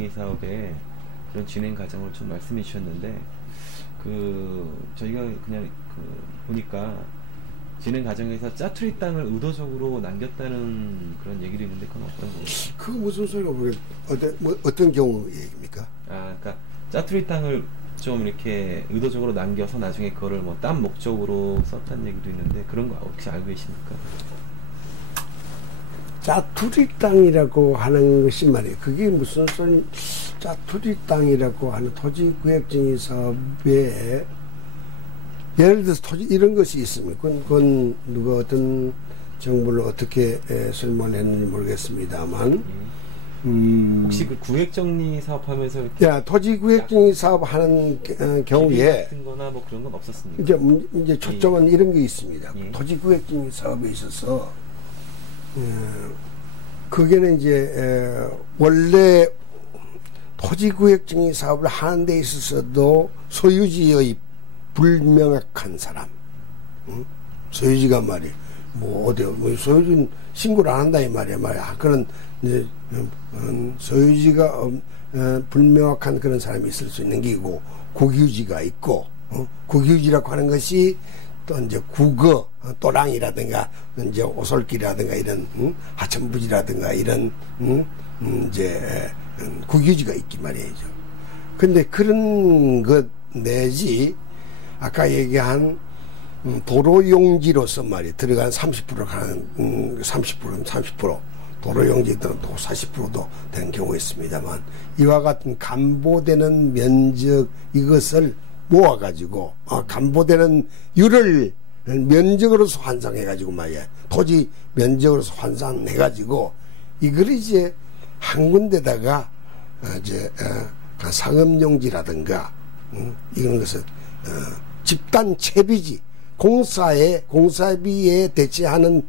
구획정리 사업의 그런 진행 과정을 좀 말씀해 주셨는데, 저희가 그냥 보니까 진행 과정에서 짜투리 땅을 의도적으로 남겼다는 그런 얘기도 있는데, 그건 어떤 거예요? 그거 무슨 소리가 어떤 경우 얘기입니까? 그러니까 짜투리 땅을 좀 이렇게 의도적으로 남겨서 나중에 그거를 뭐 딴 목적으로 썼다는 얘기도 있는데, 그런 거 혹시 알고 계십니까? 짜투리 땅이라고 하는 것이 말이에요. 그게 무슨 소리? 짜투리 땅이라고 하는 토지구획정의 사업에 예를 들어서 토지 이런 것이 있습니다. 그건 누가 어떤 정보를 어떻게 설명을 했는지 모르겠습니다만, 혹시 그 구획정리 사업하면서 이렇게 토지구획정의 사업하는 경우에 같은 거나 뭐 그런 건 없었습니까? 이제 초점은 이런 게 있습니다. 예. 토지구획정의 사업에 있어서 그게는 이제 원래 토지구획정의 사업을 하는 데 있어서도 소유지의 불명확한 사람, 소유지가 말이야 뭐 어디 뭐 소유지는 신고를 안 한다 이 말이야. 그런 이제 소유지가 불명확한 그런 사람이 있을 수 있는 게고, 국유지가 있고, 국유지라고 하는 것이 또 이제 국어 또랑이라든가 이제 오솔길이라든가 이런 하천부지라든가 이런 이제 국유지가 있기 말이죠. 근데 그런 것 내지 아까 얘기한 도로용지로서 말이 들어간 30%가 가는 30% 도로용지들은 또 40%도 되는 경우가 있습니다만, 이와 같은 감보되는 면적 이것을 모아가지고 감보되는 율을 면적으로서 환산해가지고 말이야, 토지 면적으로서 환산해가지고 이걸 이제 한 군데다가 이제 상업용지라든가 이런 것을 집단 채비지 공사비에 대체하는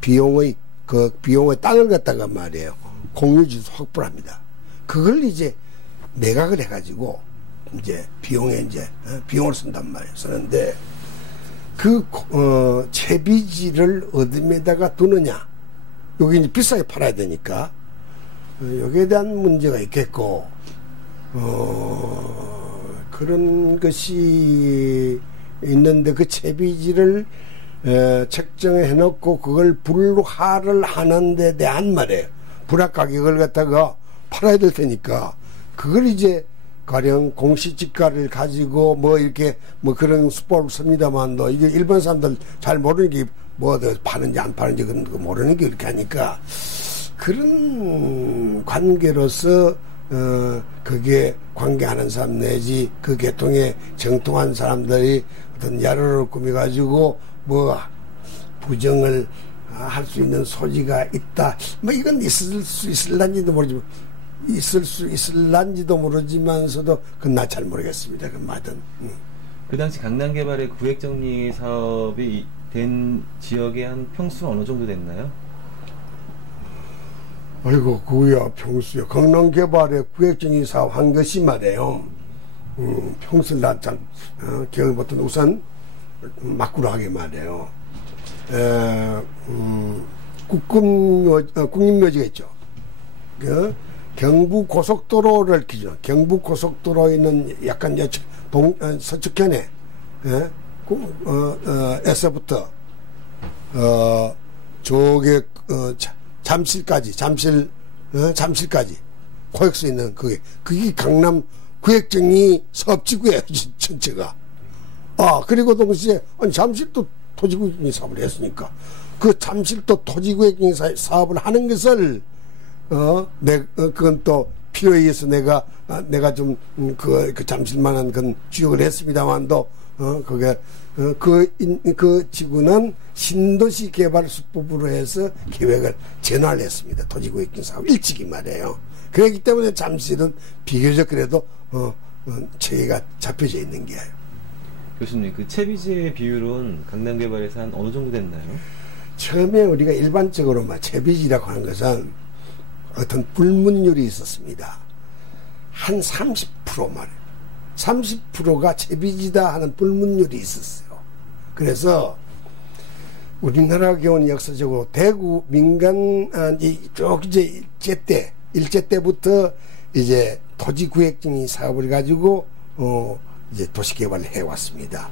비용의 땅을 갖다가 말이에요 공유지도 확보를 합니다. 그걸 이제 매각을 해가지고 이제 비용을 쓴단 말이에요. 쓰는데 채비지를 어디에다가 두느냐, 여기 이제 비싸게 팔아야 되니까 여기에 대한 문제가 있겠고, 그런 것이 있는데 그 채비지를 책정해 놓고 그걸 불화를 하는 데 대한 말이에요. 불화 가격을 갖다가 팔아야 될 테니까 그걸 이제 가령 공시지가를 가지고 뭐 이렇게 뭐 그런 수법을 씁니다만도 이게 일반 사람들 잘 모르는 게 뭐 파는지 안 파는지 그런 거 모르는 게 이렇게 하니까, 그런 관계로서 그게 관계하는 사람 내지 그 계통에 정통한 사람들이 어떤 야로를 꾸며가지고 뭐 부정을 할 수 있는 소지가 있다, 뭐 이건 있을 수 있을란지도 모르지만 있을란지도 모르지만서도 그건 나 잘 모르겠습니다. 그 말은. 그 당시 강남개발의 구획정리 사업이 된 지역의 한 평수는 어느 정도 됐나요? 아이고, 그거야 평수요. 강남개발의 구획정리 사업 한 것이 말이에요. 평수를 나 잘 기억을 못하는데 우선 막구로 하게 말이에요. 국립묘지가 있죠. 경부고속도로를 기준, 경부고속도로에 있는 약간 서측현에 에서부터 저게 잠실까지 코엑스 있는 그게 강남 구획정리 사업지구예요. 전체가. 그리고 동시에 잠실도 토지구획정리 사업을 했으니까 그 잠실도 토지구획정리 사업을 하는 것을 그건 또 필요에 의해서 내가 좀 그 잠실만한 건 주역을 했습니다만도 그게 그 지구는 신도시 개발 수법으로 해서 계획을 전환을 했습니다. 토지구획정리 사업 일찍이 말이에요. 그렇기 때문에 잠실은 비교적 그래도 체계가 잡혀져 있는 게예요. 교수님, 그 채비지의 비율은 강남개발에서 한 어느 정도 됐나요? 처음에 우리가 일반적으로 채비지라고 하는 것은 어떤 불문율이 있었습니다. 한 30% 말이에요. 30%가 채비지다 하는 불문율이 있었어요. 그래서 우리나라 경우는 역사적으로 대구 민간 쭉 이제 일제 때부터 이제 토지구획증이 사업을 가지고 이제 도시개발을 해왔습니다.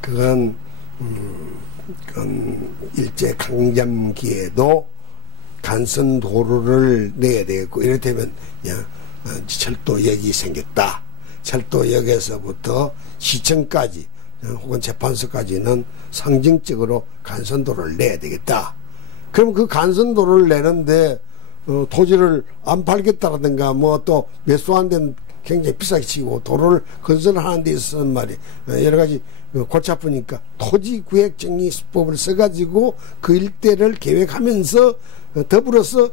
그건 일제 강점기에도 간선 도로를 내야 되겠고, 이를테면 철도역이 생겼다. 철도역에서부터 시청까지 혹은 재판소까지는 상징적으로 간선도로를 내야 되겠다. 그럼 그 간선도로를 내는데 토지를 안 팔겠다라든가 뭐 또 매수한 데는 굉장히 비싸게 치고 도로를 건설하는 데 있어서는 말이 여러 가지 골치 아프니까 토지구획정리 수법을 써가지고 그 일대를 계획하면서 더불어서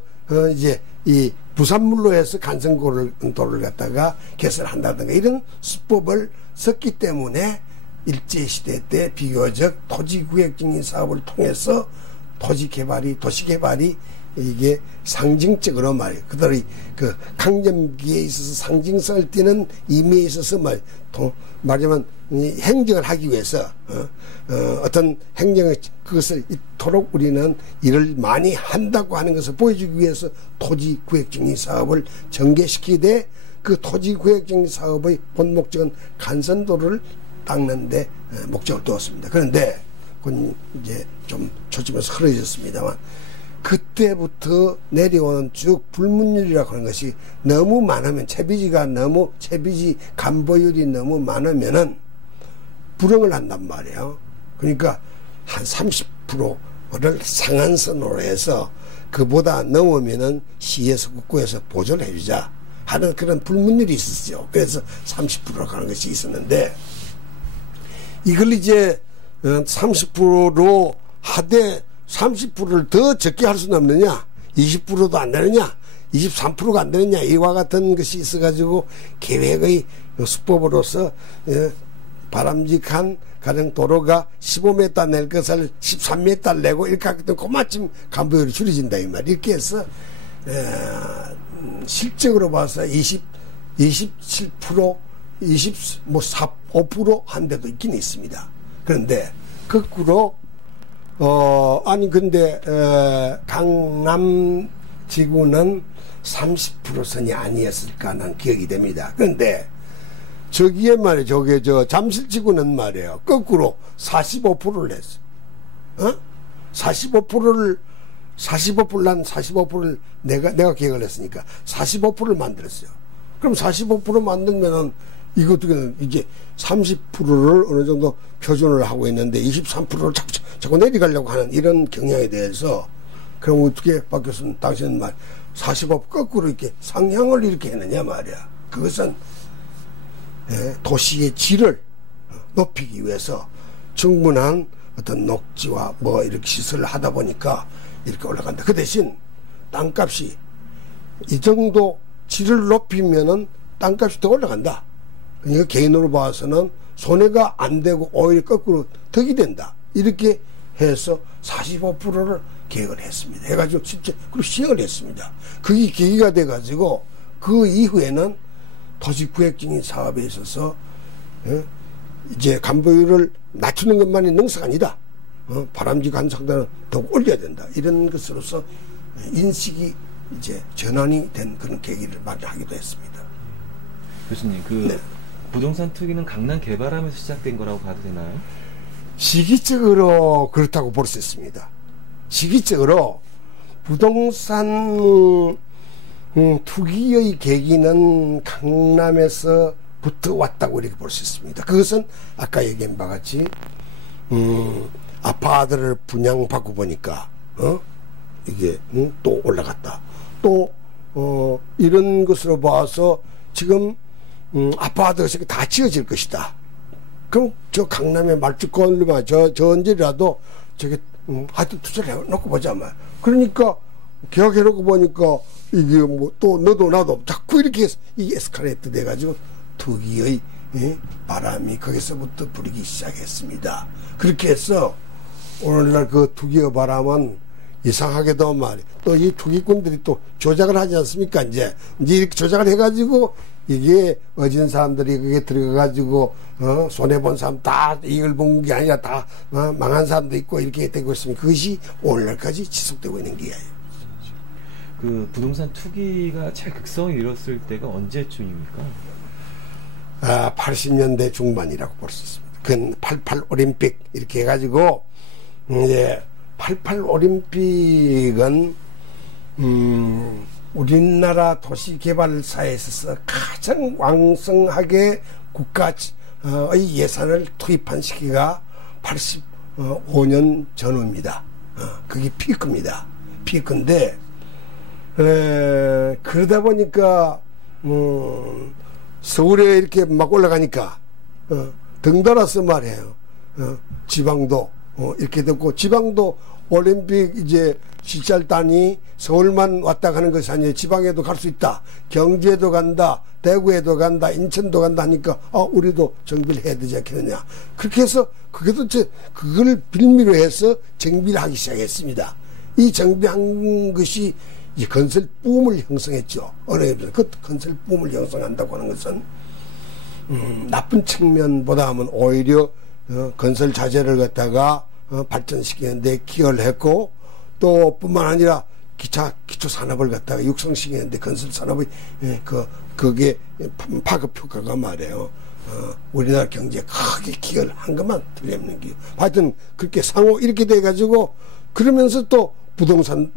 이제 이 부산물로 해서 간선도로를 갖다가 개설한다든가 이런 수법을 썼기 때문에 일제시대 때 비교적 토지구획정리 사업을 통해서 토지개발이 도시개발이 이게 상징적으로 말이에요. 그들이 그 강점기에 있어서 상징성을 띠는 의미에 있어서 말하자면 행정을 하기 위해서 어떤 행정을 그것을 이토록 우리는 일을 많이 한다고 하는 것을 보여주기 위해서 토지구획정리 사업을 전개시키되 그 토지구획정리 사업의 본 목적은 간선도로를 닦는데 목적을 두었습니다. 그런데 그건 이제 좀 초점에서 흐려졌습니다만 그때부터 내려오는 쭉 불문율이라고 하는 것이 너무 많으면 채비지 간보율이 너무 많으면은 불응을 한단 말이에요. 그러니까 한 30%를 상한선으로 해서 그보다 넘으면은 시에서 국고에서 보조를 해주자 하는 그런 불문율이 있었죠. 그래서 30%로 가는 것이 있었는데 이걸 이제 30%로 하되 30%를 더 적게 할 수는 없느냐, 20%도 안 되느냐, 23%가 안 되느냐, 이와 같은 것이 있어가지고 계획의 수법으로서 바람직한 가령 도로가 15m 낼 것을 13m 내고 이렇게 하기 때문에 그마침 간보율이 줄여진다 이 말. 이렇게 해서 실적으로 봐서 27%, 5% 한 데도 있긴 있습니다. 그런데 거꾸로 아니 근데 강남 지구는 30% 선이 아니었을까 하는 기억이 됩니다. 그런데 저기에 말이에요. 저게 잠실 지구는 말이에요. 거꾸로 45%를 했어. 45%를 난 45%를 내가 계획을 했으니까 45%를 만들었어요. 그럼 45% 만들면은 이것도 이제 30%를 어느 정도 표준을 하고 있는데 23%를 자꾸 내려가려고 하는 이런 경향에 대해서 그럼 어떻게 박 교수님 당신은 45% 거꾸로 이렇게 상향을 이렇게 했느냐 말이야. 그것은 도시의 질을 높이기 위해서 충분한 어떤 녹지와 뭐 이렇게 시설을 하다 보니까 이렇게 올라간다. 그 대신 땅값이 이 정도 질을 높이면은 땅값이 더 올라간다. 그러니까 개인으로 봐서는 손해가 안 되고 오히려 거꾸로 덕이 된다. 이렇게 해서 45%를 계획을 했습니다. 해가지고 실제 그리고 시행을 했습니다. 그게 계기가 돼가지고 그 이후에는 도시구획정리 사업에 있어서 이제 간보율을 낮추는 것만이 능사가 아니다. 바람직한 상단은 더욱 올려야 된다. 이런 것으로서 인식이 이제 전환이 된 그런 계기를 마련하기도 했습니다. 교수님, 네. 부동산 투기는 강남 개발하면서 시작된 거라고 봐도 되나요? 시기적으로 그렇다고 볼 수 있습니다. 시기적으로 부동산 투기의 계기는 강남에서부터 왔다고 이렇게 볼 수 있습니다. 그것은 아까 얘기한 바 같이 아파트를 분양받고 보니까 이게 또 올라갔다. 또 이런 것으로 봐서 지금 아파트가 다 지어질 것이다. 그럼 저 강남의 말죽건물만 저 언제라도 저게 하여튼 투자를 해놓고 보자 말. 그러니까 계약해놓고 보니까 이게 뭐 또 너도 나도 자꾸 이렇게 해서 이게 에스컬레이트 돼가지고 투기의 바람이 거기서부터 불기 시작했습니다. 그렇게 해서 오늘날 그 투기의 바람은 이상하게도 말이에요. 또 이 투기꾼들이 또 조작을 하지 않습니까? 이제 이렇게 조작을 해가지고 이게 어진 사람들이 그게 들어가가지고 손해본 사람 다 이익을 본 게 아니라 다 망한 사람도 있고 이렇게 되고 있으면 그것이 오늘날까지 지속되고 있는 게예요. 그 부동산 투기가 최극성을 이뤘을 때가 언제쯤입니까? 80년대 중반이라고 볼 수 있습니다. 그건 88 올림픽 이렇게 해가지고 이제 88 올림픽은 우리나라 도시개발사에 있어서 가장 왕성하게 국가의 예산을 투입한 시기가 85년 전후입니다. 그게 피크입니다. 피크인데 그러다 보니까 서울에 이렇게 막 올라가니까 덩달아서 말이에요. 지방도 이렇게 됐고, 지방도 올림픽 이제 시찰단이 서울만 왔다 가는 것이 아니에요. 지방에도 갈 수 있다. 경주에도 간다. 대구에도 간다. 인천도 간다 하니까 우리도 정비를 해야 되지 않겠느냐. 그렇게 해서 그걸 빌미로 해서 정비를 하기 시작했습니다. 이 정비한 것이 이제 건설 붐을 형성했죠. 어느 의미에서 그 건설 붐을 형성한다고 하는 것은 나쁜 측면보다 하면 오히려 건설 자재를 갖다가 발전시키는데 기여를 했고, 또 뿐만 아니라 기초 산업을 갖다가 육성시키는데 건설 산업의 그게 파급 효과가 말이에요. 우리나라 경제에 크게 기여를 한 것만 틀림없는 게. 하여튼 그렇게 상호 이렇게 돼가지고, 그러면서 또 부동산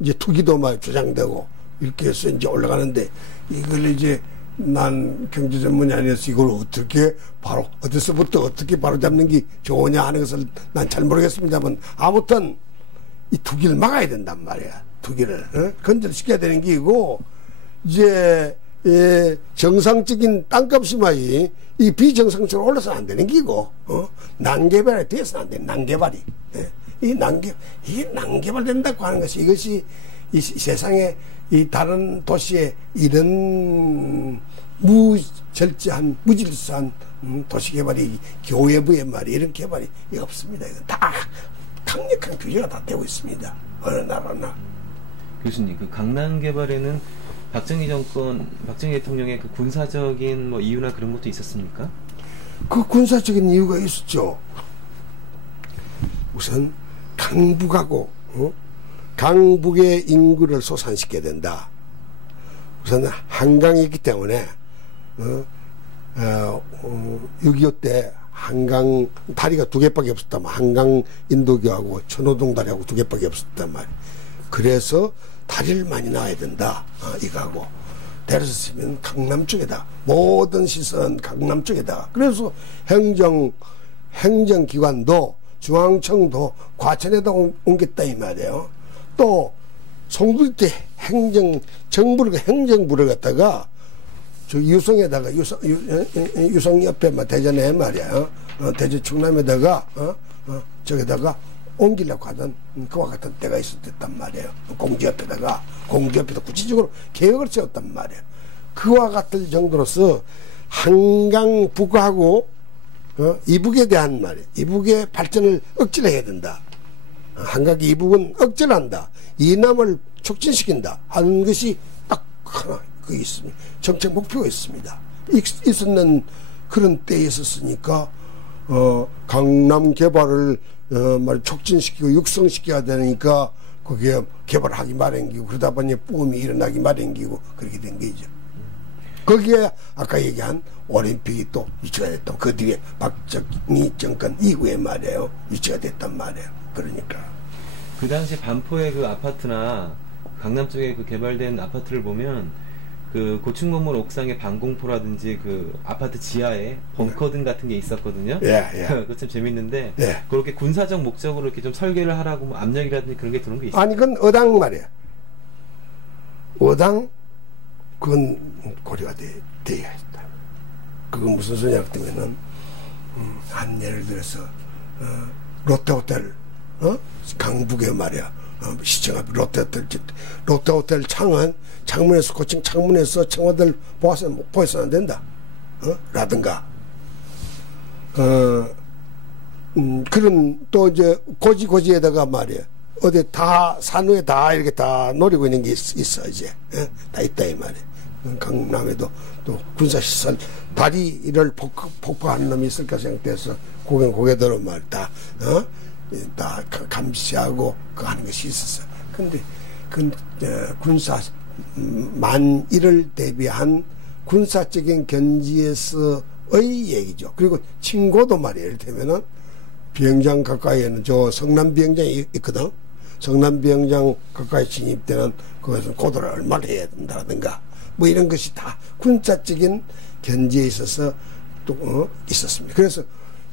이제 투기도 막 조장되고 이렇게 해서 이제 올라가는데, 이걸 이제 난 경제 전문이 아니어서 이걸 어떻게 바로 어디서부터 어떻게 바로 잡는 게 좋으냐 하는 것을 난 잘 모르겠습니다만, 아무튼 이 투기를 막아야 된단 말이야. 투기를 건절시켜야 되는 게이고, 이제 정상적인 땅값이 많이 이 비정상적으로 올라서는 안 되는 게고, 난개발이 돼서는 안 돼. 난개발이 이 난개발 된다고 하는 것이, 이것이 이 세상에 이 다른 도시에 이런 무질서한 도시개발이, 교외부의 말이 이런 개발이 없습니다. 이건 다 강력한 규제가 다 되고 있습니다. 어느 나라나. 교수님, 그 강남 개발에는 박정희 대통령의 그 군사적인 뭐 이유나 그런 것도 있었습니까? 그 군사적인 이유가 있었죠. 우선 강북하고 강북의 인구를 솟아시켜야 된다. 우선 한강이 있기 때문에 6.25 때 한강 다리가 2개밖에 없었단 말이야. 한강 인도교하고 천호동 다리하고 2개밖에 없었단 말이야. 그래서 다리를 많이 놔야 된다. 이거하고 대로서면 강남 쪽에다, 모든 시선 강남 쪽에다. 그래서 행정기관도 중앙청도 과천에다 옮겼다 이 말이에요. 또 송도 때 행정부를 갖다가 저 유성에다가 유성 옆에만 대전에 말이야. 대전 충남에다가 저기다가 옮기려고 하던 그와 같은 때가 있었단 말이에요. 공주 옆에다 구체적으로 계획을 세웠단 말이에요. 그와 같을 정도로서 한강 북하고 이북에 대한 말이에요. 이북의 발전을 억제를 해야 된다. 한강 이북은 억제를 한다. 이남을 촉진시킨다 하는 것이 딱 하나 그 있습니다. 정책 목표가 있습니다. 있었는 그런 때에 있었으니까 강남 개발을 촉진시키고 육성시켜야 되니까 그게 개발하기 마련이고, 그러다 보니 붐이 일어나기 마련이고 그렇게 된 거죠. 거기에 아까 얘기한 올림픽이 또 유치가 됐던, 그 뒤에 박정희 정권 이후에 말이에요. 유치가 됐단 말이에요. 그러니까 그 당시 반포의 그 아파트나 강남 쪽에 그 개발된 아파트를 보면 그 고층 건물 옥상에 방공포라든지 그 아파트 지하에 벙커등 같은 게 있었거든요. 그거 참 재밌는데, 그렇게 군사적 목적으로 이렇게 좀 설계를 하라고 뭐 압력이라든지 그런 게 들어온 게 있어요? 아니, 그건 어당 말이야. 어당 그건 고려가 돼야 했다. 그건 무슨 소리냐 그러면은 한 예를 들어서 롯데호텔 강북에 말이야. 시청 앞 롯데호텔 창문에서 고층 창문에서 청와대를 보아서는 안 된다. 라든가 그런 또 이제 고지에다가 말이야. 어디 다 산후에 다 이렇게 다 노리고 있는 게 있어 이제. 다 있다 이 말이야. 강남에도 또 군사시설 다리를 폭파하는 놈이 있을까 생각돼서 고개대로 말 다 감시하고 그 하는 것이 있었어. 근데 군사 만일을 대비한 군사적인 견지에서의 얘기죠. 그리고 친고도 말이에요. 이를테면은 비행장 가까이에는 저 성남 비행장이 있거든. 성남 비행장 가까이 진입되는 그것은 고도를 얼마나 해야 된다든가 뭐 이런 것이 다 군사적인 견지에 있어서 또 있었습니다. 그래서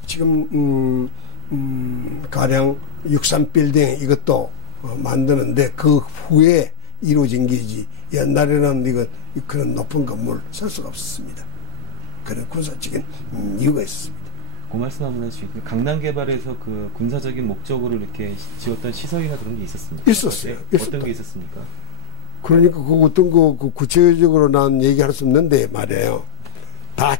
지금 가령 63빌딩 이것도 만드는데 그 후에 이루어진 게지 옛날에는 이거 그런 높은 건물 쓸 수가 없었습니다. 그런 군사적인 이유가 있었습니다. 그 말씀 한번 해주시고 강남 개발에서 그 군사적인 목적으로 이렇게 지었던 시설이나 그런 게 있었습니까? 있었어요. 어떤 게 있었습니까? 그러니까 그 어떤 거 구체적으로 난 얘기할 수 없는데 말이에요. 다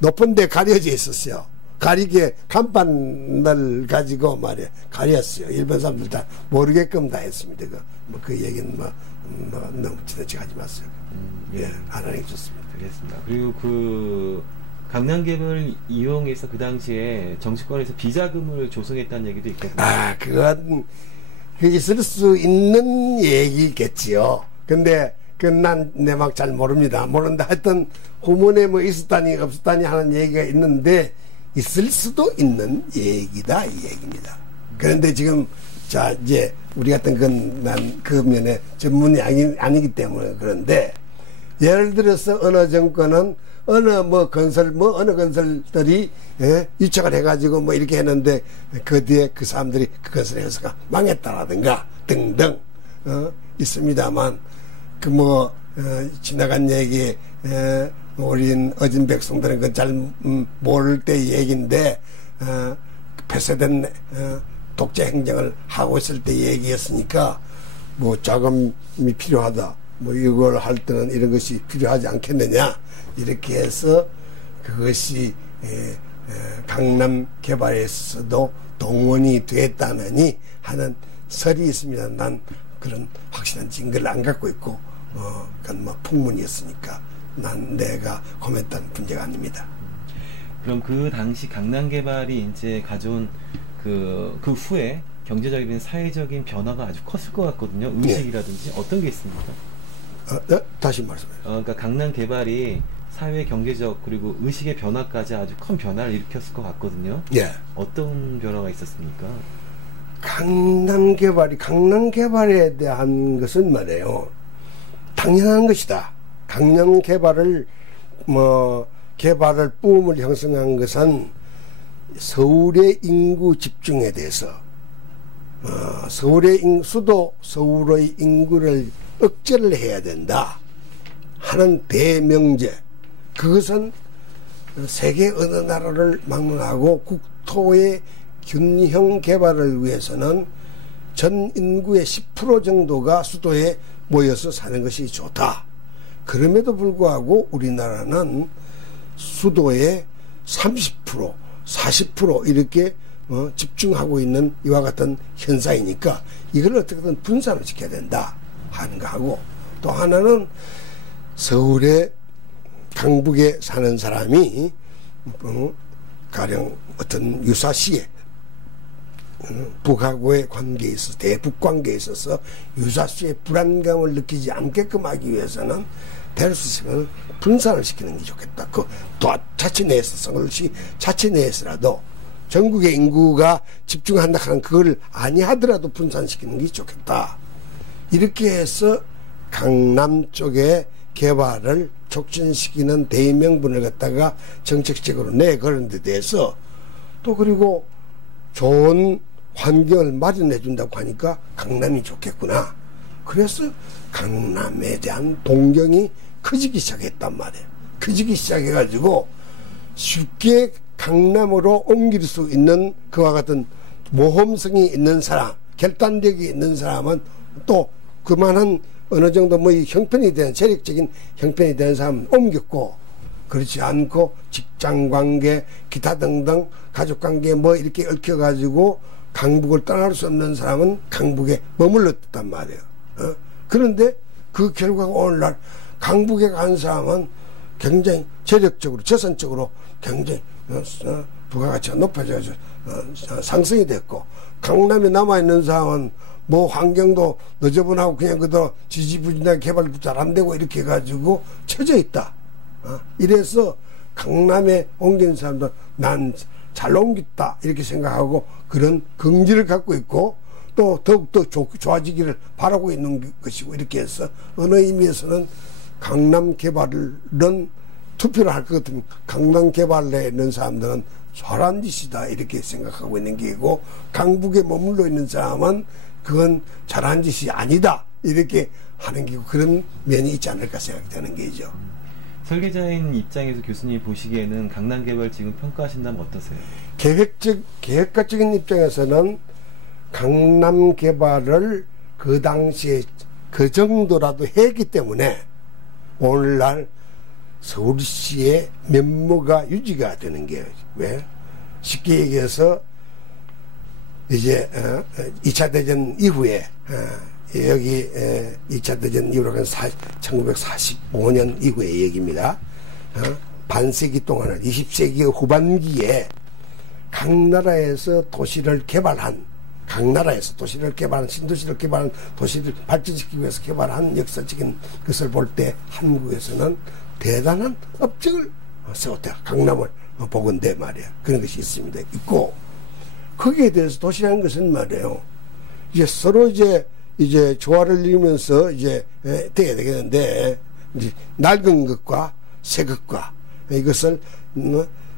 높은 데 가려져 있었어요. 가리게 간판을 가지고 말이야 가렸어요. 일본 사람들 다 모르게끔 다 했습니다. 그 얘기는 너무 지나치게 하지 마세요. 예, 안 하는 게 좋습니다. 알겠습니다. 그리고 그 강남 개발을 이용해서 그 당시에 정치권에서 비자금을 조성했다는 얘기도 있거든요. 그건 있을 수 있는 얘기겠지요. 근데 난 내 막 잘 모릅니다. 모르는데 하여튼 후문에 뭐 있었다니 없었다니 하는 얘기가 있는데 있을 수도 있는 얘기다 이 얘기입니다. 그런데 지금 자 이제 우리 같은 건 난 그 면에 전문이 아니기 때문에 그런데 예를 들어서 어느 정권은 어느 건설들이 유착을 해가지고 뭐 이렇게 했는데 그 뒤에 그 사람들이 그 건설의 회사가 망했다라든가 등등 있습니다만 그 지나간 얘기 우린 어진 백성들은 그 잘 모를 때 얘기인데 폐쇄된 독재 행정을 하고 있을 때 얘기였으니까 뭐 자금이 필요하다 뭐 이걸 할 때는 이런 것이 필요하지 않겠느냐 이렇게 해서 그것이 강남 개발에서도 동원이 됐다느니 하는 설이 있습니다. 난 그런 확실한 증거를 안 갖고 있고 그건 뭐 풍문이었으니까 난 내가 코멘트한 문제가 아닙니다. 그럼 그 당시 강남 개발이 이제 가져온 그 후에 경제적인 사회적인 변화가 아주 컸을 것 같거든요. 의식이라든지 어떤 게 있습니까? 다시 말씀해요. 그러니까 강남 개발이 사회 경제적 그리고 의식의 변화까지 아주 큰 변화를 일으켰을 것 같거든요. 예. 어떤 변화가 있었습니까? 강남 개발에 대한 것은 말이에요. 당연한 것이다. 강남 개발을 뿜을 형성한 것은 서울의 인구 집중에 대해서 서울의 인구를 억제를 해야 된다 하는 대명제. 그것은 세계 어느 나라를 막론하고 국토의 균형 개발을 위해서는 전 인구의 10% 정도가 수도에 모여서 사는 것이 좋다. 그럼에도 불구하고 우리나라는 수도의 30%, 40% 이렇게 집중하고 있는 이와 같은 현상이니까 이걸 어떻게든 분산을 시켜야 된다 하는 거하고 또 하나는 서울의 강북에 사는 사람이 가령 어떤 유사시에 북하고의 관계에 있어서 대북 관계에 있어서 유사시의 불안감을 느끼지 않게끔 하기 위해서는 될 수 있으면 분산을 시키는 게 좋겠다. 또 자치 내에서 서울시 자치 내에서라도 전국의 인구가 집중한다 하는 그걸 아니하더라도 분산시키는 게 좋겠다. 이렇게 해서 강남 쪽에 개발을 촉진시키는 대명분을 갖다가 정책적으로 내걸은 데 대해서 또 그리고 좋은 환경을 마련해 준다고 하니까 강남이 좋겠구나. 그래서 강남에 대한 동경이 커지기 시작했단 말이에요. 커지기 시작해가지고 쉽게 강남으로 옮길 수 있는 그와 같은 모험성이 있는 사람, 결단력이 있는 사람은 또 그만한 어느 정도 형편이 되는 세력적인 형편이 되는 사람은 옮겼고 그렇지 않고 직장관계 기타 등등 가족관계 이렇게 얽혀가지고 강북을 떠날 수 없는 사람은 강북에 머물렀단 말이에요. 그런데 그 결과가 오늘날 강북에 간 사람은 굉장히 재력적으로 재산적으로 굉장히 부가가치가 높아져서 상승이 됐고 강남에 남아있는 사람은 뭐 환경도 너저분하고 그냥 그대로 지지부진하게 개발도 잘 안 되고 이렇게 해가지고 처져 있다. 이래서 강남에 옮긴 사람들 난 잘 옮겼다 이렇게 생각하고 그런 긍지를 갖고 있고 또 더욱더 좋아지기를 바라고 있는 것이고 이렇게 해서 어느 의미에서는 강남 개발은 투표를 할 것 같으면 강남 개발에 있는 사람들은 잘한 짓이다 이렇게 생각하고 있는 게이고 강북에 머물러 있는 사람은 그건 잘한 짓이 아니다 이렇게 하는 게고 그런 면이 있지 않을까 생각되는 게죠. 설계자인 입장에서 교수님이 보시기에는 강남 개발 지금 평가하신다면 어떠세요? 계획가적인 입장에서는 강남 개발을 그 당시에 그 정도라도 했기 때문에 오늘날 서울시의 면모가 유지가 되는 게 왜? 쉽게 얘기해서 이제 2차 대전 이후에 여기 2차 대전 이후로 1945년 이후의 얘기입니다. 반세기 동안은 20세기 후반기에 각 나라에서 도시를 개발한 신도시를 개발한 도시를 발전시키기 위해서 개발한 역사적인 것을 볼 때 한국에서는 대단한 업적을 세웠다. 강남을 보건대 말이야. 그런 것이 있습니다. 있고 거기에 대해서 도시라는 것은 말이에요. 이제 서로 이제 조화를 이루면서 이제 돼야 되겠는데 이제 낡은 것과 새 것과 이것을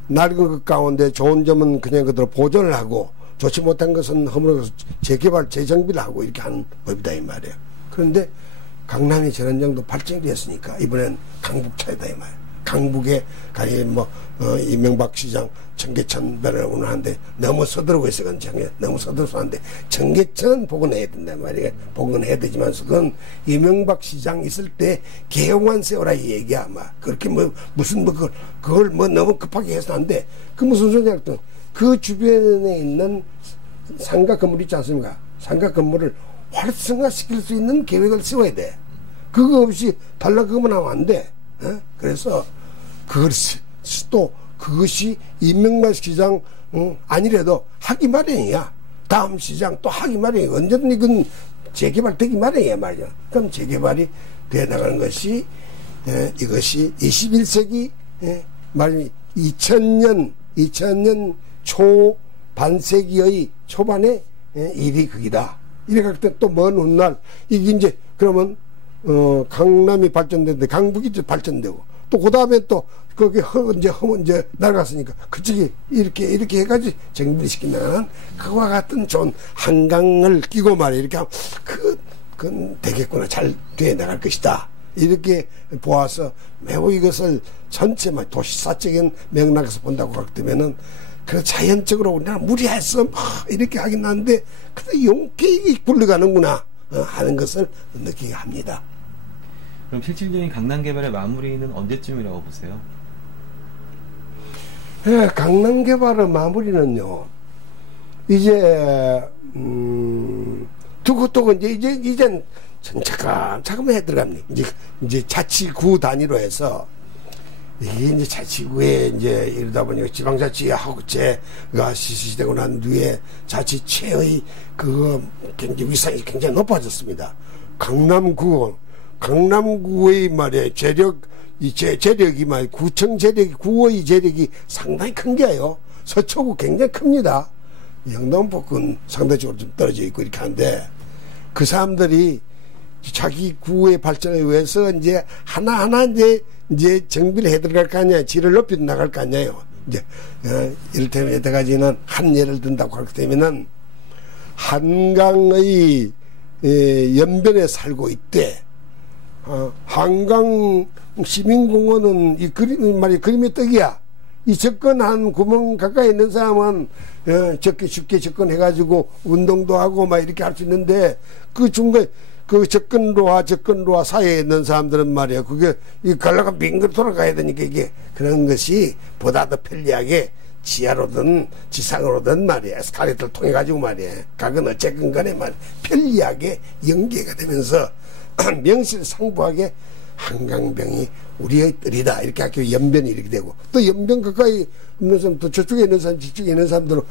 낡은 것 가운데 좋은 점은 그냥 그대로 보존을 하고 좋지 못한 것은 허물어서 재개발, 재정비를 하고 이렇게 하는 법이다 이 말이에요. 그런데 강남이 저런 정도 발전이 됐으니까 이번엔 강북 차이다 이 말이에요. 강북에 가히 이명박 시장 청계천 배를 운하는데 너무 서두르고 있어. 너무 서두르서 하는데 청계천은 복원해야 된다 말이에요. 복원해야 되지만 그건 이명박 시장 있을 때 개용한 세워라 이 얘기야 아마. 그렇게 그걸 너무 급하게 해서는 안 돼. 그 무슨 소리야. 그 주변에 있는 상가 건물 있지 않습니까? 상가 건물을 활성화시킬 수 있는 계획을 세워야 돼. 그거 없이 달라그만 하면 안 돼. 그래서 그것이 이명박 시장 아니래도 하기 마련이야. 다음 시장 또 하기 마련이야. 언제든 이건 재개발되기 마련이야 말이야. 그럼 재개발이 돼 나가는 것이 이것이 21세기 말 2000년 초 반세기의 초반에 일이 그기다. 이래 갈 때 또 먼 훗날 이게 이제 그러면 강남이 발전되는데 강북이 발전되고 또 그 다음에 또 거기 이제 날아갔으니까 그쪽이 이렇게 해가지고 정비를 시키면 그와 같은 좋은 한강을 끼고 말이야 이렇게 하면 그건 되겠구나. 잘 돼 나갈 것이다. 이렇게 보아서 매우 이것을 전체만 도시사적인 맥락에서 본다고 할 때면은 그 자연적으로 우리나라 무리해서 이렇게 하긴 하는데 그래도 용케 굴러가는구나 하는 것을 느끼게 합니다. 그럼 실질적인 강남 개발의 마무리는 언제쯤이라고 보세요? 강남 개발의 마무리는요. 이제 두고또 이젠 차근차근 해 들어갑니다. 이제 자치구 단위로 해서 이게 이제 자치구에 이제 이러다 보니까 지방자치하고제가 실시되고 난 뒤에 자치체의 그 굉장히 위상이 굉장히 높아졌습니다. 강남구의 말이에요. 재력이 말 구청 재력이 구의 재력이 상당히 큰 게요. 서초구 굉장히 큽니다. 영등포구는 상대적으로 좀 떨어져 있고 이렇게 하는데 그 사람들이 자기 구의 발전을 위해서 이제 하나하나 이제 정비를 해 들어갈 거 아니야. 질을 높여 나갈 거 아니에요. 이제 이를테면 여태까지는 한 예를 든다고 할 때면은 한강의 연변에 살고 있대. 한강 시민공원은 이 그림의 떡이야. 이 접근한 구멍 가까이 있는 사람은 쉽게 접근해가지고 운동도 하고 막 이렇게 할 수 있는데 그 중간에 그 접근로와 사이에 있는 사람들은 말이야. 그게 이 갈라가 빙글 돌아가야 되니까 이게 그런 것이 보다 더 편리하게 지하로든 지상으로든 말이야. 에스카레이터를 통해 가지고 말이야. 각은 어쨌건 간에 편리하게 연계가 되면서 명실상부하게 한강병이 우리의 뜰이다. 이렇게 하고 연변이 이렇게 되고 또 연변 가까이 있는 사람 또 저쪽에 있는 사람 저쪽에 있는 사람들은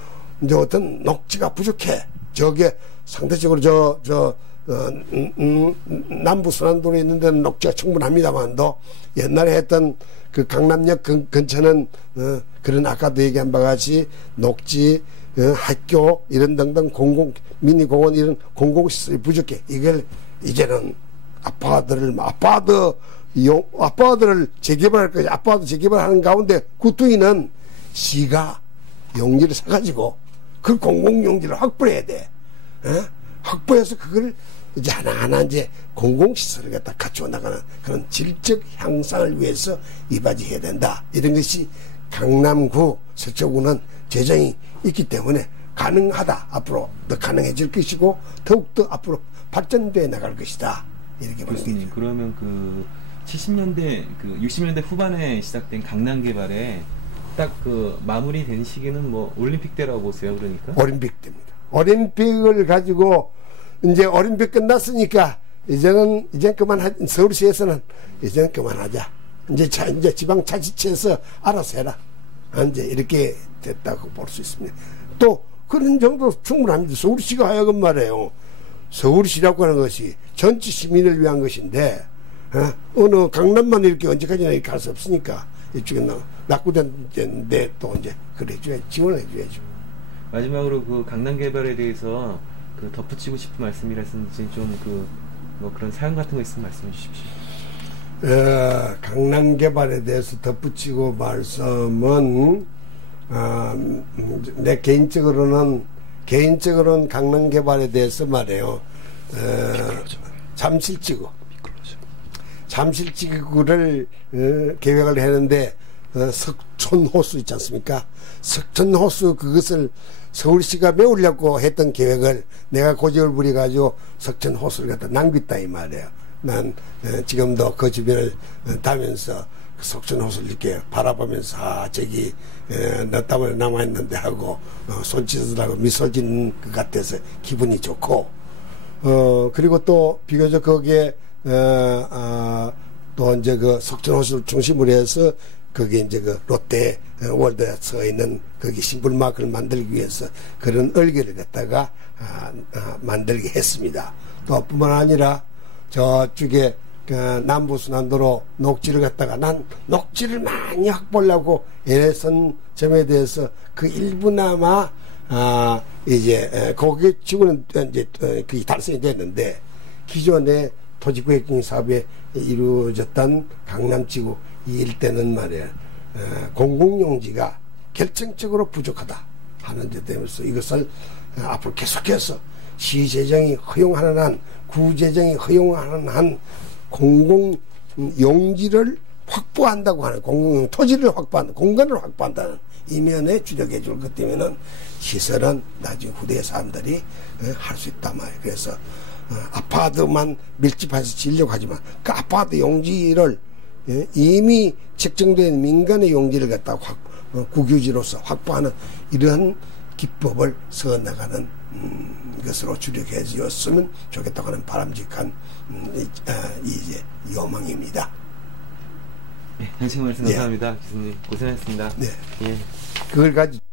이제 어떤 녹지가 부족해. 저게 상대적으로 남부 순환도로에 있는 데는 녹지가 충분합니다만도 옛날에 했던 그 강남역 근처는 그런 아까도 얘기한 바와 같이 녹지, 학교 이런 등등 미니공원 이런 공공시설이 부족해. 이걸 이제는 아파트를 재개발할 거지. 아파트 재개발하는 가운데 구뚱이는 시가 용지를 사가지고 그 공공용지를 확보해야 돼. 확보해서 그걸 이제 하나하나 이제 공공시설을 갖다 갖추어 나가는 그런 질적 향상을 위해서 이바지해야 된다. 이런 것이 강남구, 서초구는 재정이 있기 때문에 가능하다. 앞으로 더 가능해질 것이고 더욱더 앞으로 발전돼 나갈 것이다. 이렇게 보는 거죠. 그러면 그 70년대, 그 60년대 후반에 시작된 강남 개발에 딱 그 마무리된 시기는 뭐 올림픽 때라고 보세요, 그러니까? 올림픽 때입니다. 올림픽을 가지고 이제 올림픽 끝났으니까 이제 서울시에서는 이제는 그만하자. 이제 지방자치체에서 알아서 해라. 이제 이렇게 됐다고 볼 수 있습니다. 또 그런 정도 충분합니다. 서울시가 하여금 말이에요. 서울시라고 하는 것이 전체 시민을 위한 것인데 어느 강남만 이렇게 언제까지나 이렇게 할 수 없으니까 이쪽에 낙후된데 또 이제 그래줘야 지원해 줘야죠. 마지막으로 그 강남 개발에 대해서 그 덧붙이고 싶은 말씀이라든지 좀 뭐 그런 사연 같은 거 있으면 말씀해 주십시오. 강남 개발에 대해서 덧붙이고 말씀은 내 개인적으로는 강남 개발에 대해서 말해요. 잠실지구를 계획을 했는데 석촌호수 있지 않습니까? 석촌호수 그것을 서울시가 메우려고 했던 계획을 내가 고집을 부려가지고 석촌호수를 갖다 남겼다 이 말이에요. 난 지금도 그 주변을 다면서 그 석촌호수를 이렇게 바라보면서 저기 너 때문에 남아있는데 하고 손짓을 하고 미소 짓는 것 같아서 기분이 좋고 그리고 또 비교적 거기에 또 이제 그 석촌호수를 중심으로 해서 거기에 이제 그 롯데 월드에 서 있는 거기 심플마크를 만들기 위해서 그런 얼개를 갖다가 만들게 했습니다. 또 뿐만 아니라 저쪽에 그 남부순환도로 녹지를 갖다가 난 녹지를 많이 확보하려고 애선 점에 대해서 그 일부나마 이제 거기 지구는 이제 그게 달성이 됐는데 기존의 토지구획경 사업에 이루어졌던 강남지구 이 일대는 말이야 공공용지가 결정적으로 부족하다 하는 데 때문에 이것을 앞으로 계속해서 시재정이 허용하는 한 구재정이 허용하는 한 공공용지를 확보한다고 하는 공공용 토지를 확보한다 공간을 확보한다는 이면에 주력해 줄 것 때문에 시설은 나중에 후대 사람들이 할 수 있단 말이에요. 그래서 아파트만 밀집해서 지으려고 하지만 그 아파트 용지를 이미 책정된 민간의 용지를 갖다가 국유지로서 확보하는 이러한 기법을 써나가는 것으로 주력해 주었으면 좋겠다고 하는 바람직한 이제 요망입니다. 네, 당신 말씀 감사합니다. 교수님 고생하셨습니다. 네, 예. 그걸 가지고